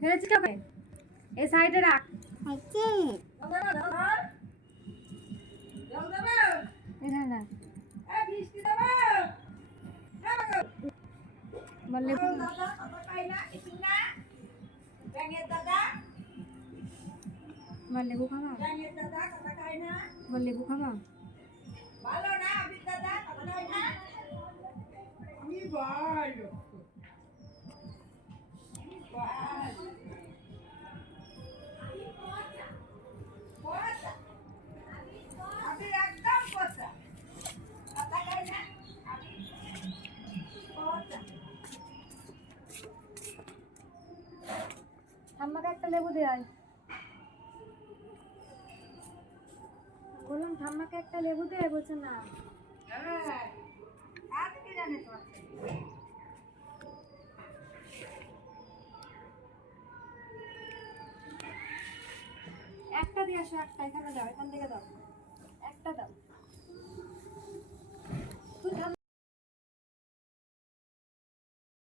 ফেলেছি কবে? এই সাইডে রাখ। এখানে রাখ। বল লেবু বল লেবু খাবা? বল লেবু খাবা? ঠাম্মাকে একটা লেবু দে আয়। বললাম ঠাম্মাকে একটা লেবু দে, বলছে না। একটা দিয়ে আসো, একটা এখানে দাও, এখান থেকে দাও, একটা দাও।